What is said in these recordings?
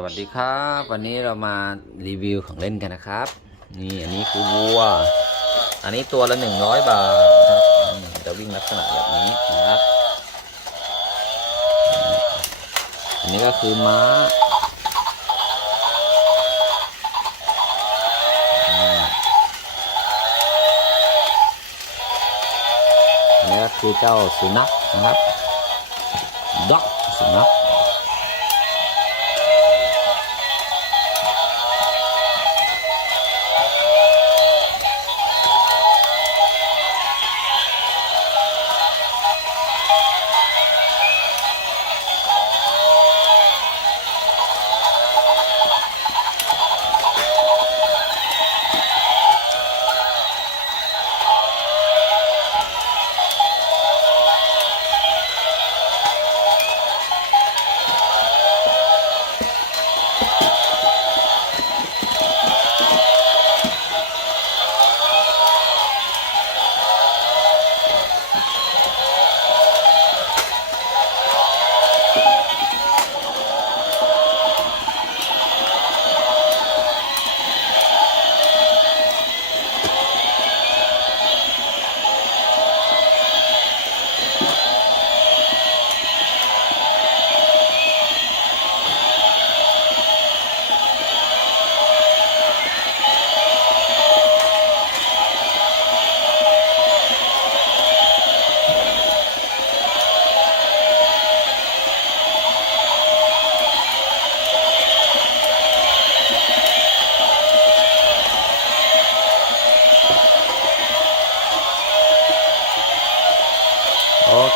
สวัสดีครับ วันนี้เรามารีวิวของเล่นกันนะครับ นี่อันนี้คือวัว อันนี้ตัวละหนึ่งร้อยบาทครับจะวิ่งลักษณะแบบนี้นะครับ อันนี้ก็คือม้าอันนี้ก็คือเจ้าสุนัขนะครับด็อกสุนัข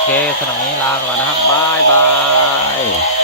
เคสำหรับนี้ลาก่อนนะครับบายบาย